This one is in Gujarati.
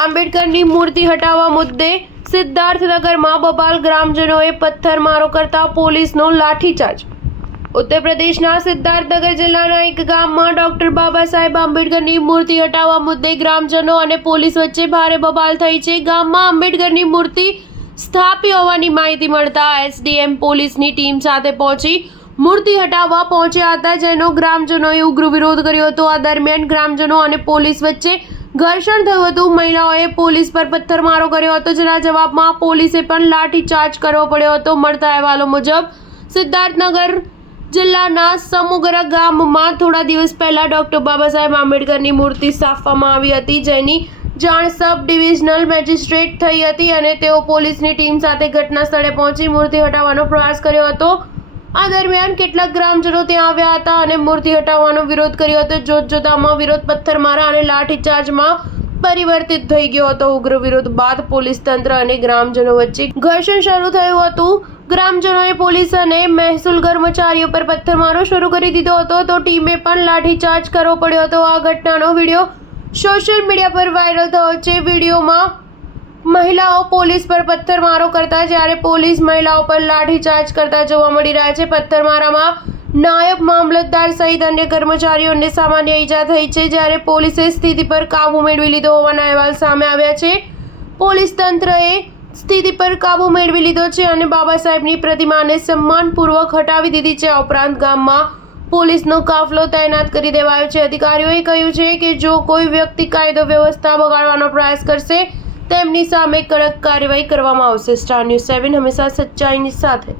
આંબેડકરની મૂર્તિ હટાવવા મુદ્દે સિદ્ધાર્થનગરમાં બબાલ ગ્રામજનોએ પથ્થરમારો કરતા પોલીસનો લાઠીચાર્જ। ઉત્તર પ્રદેશના સિદ્ધાર્થનગર જિલ્લાના એક ગામમાં ડોક્ટર બાબા સાહેબ આંબેડકરની મૂર્તિ હટાવવા મુદ્દે ગ્રામજનો અને પોલીસ વચ્ચે ભારે બબાલ થઈ છે। ગામમાં આંબેડકરની મૂર્તિ સ્થાપી હોવાની માહિતી મળતા એસડીએમ પોલીસની ટીમ સાથે પહોંચી મૂર્તિ હટાવવા પહોંચ્યા હતા, જેનો ગ્રામજનોએ ઉગ્ર વિરોધ કર્યો હતો। આ દરમિયાન ગ્રામજનો અને પોલીસ વચ્ચે ઘર્ષણ થયું હતું। મહિલાઓએ પોલીસ પર પથ્થરમારો કર્યો હતો, જેના જવાબમાં પોલીસે પણ લાઠીચાર્જ કરવો પડ્યો હતો। મળતા અહેવાલો મુજબ સિદ્ધાર્થનગર જિલ્લાના સમુગરા ગામમાં થોડા દિવસ પહેલા ડોક્ટર બાબા સાહેબ આંબેડકરની મૂર્તિ સ્થાપવામાં આવી હતી, જેની જાણ સબ ડિવિઝનલ મેજિસ્ટ્રેટ થઈ હતી અને તેઓ પોલીસની ટીમ સાથે ઘટના સ્થળે પહોંચી મૂર્તિ હટાવવાનો પ્રયાસ કર્યો હતો। આ દરમિયાન કેટલાક ગ્રામજનો ત્યાં આવ્યા હતા અને મૂર્તિ હટાવવાનો વિરોધ કર્યો હતો। જોતજોતામાં વિરોધ પથ્થરમારા અને લાઠીચાર્જમાં પરિવર્તિત થઈ ગયો હતો। ઉગ્ર વિરોધ બાદ પોલીસ તંત્ર અને ગ્રામજનો વચ્ચે ઘર્ષણ શરૂ થયું હતું। ગ્રામજનોએ પોલીસ અને મહેસૂલ કર્મચારીઓ પર પથ્થરમારો શરૂ કરી દીધો હતો, તો ટીમે પણ લાઠીચાર્જ કરવો પડ્યો હતો। આ ઘટનાનો વિડીયો સોશિયલ મીડિયા પર વાયરલ થયો છે। વિડીયોમાં મહિલાઓ પોલીસ પર પથ્થરમારો કરતા, જ્યારે પોલીસ મહિલાઓ પર લાઠીચાર્જ કરતા જોવા મળી રહ્યા છે। પથ્થરમારામાં નાયબ મામલતદાર સહિત અન્ય કર્મચારીઓને સામાન્ય ઈજા થઈ છે, જ્યારે પોલીસે સ્થિતિ પર કાબૂ મેળવી લીધો હોવાના અહેવાલ સામે આવ્યા છે। પોલીસ તંત્રએ સ્થિતિ પર કાબૂ મેળવી લીધો છે અને બાબા સાહેબની પ્રતિમાને સન્માનપૂર્વક હટાવી દીધી છે। આ ઉપરાંત ગામમાં પોલીસનો કાફલો તૈનાત કરી દેવાયો છે। અધિકારીઓએ કહ્યું છે કે જો કોઈ વ્યક્તિ કાયદો વ્યવસ્થા બગાડવાનો પ્રયાસ કરશે તેમની સામે કડક કાર્યવાહી કરવામાં આવશે। સ્ટાર ન્યૂઝ 7 હંમેશા સચ્ચાઈની સાથે।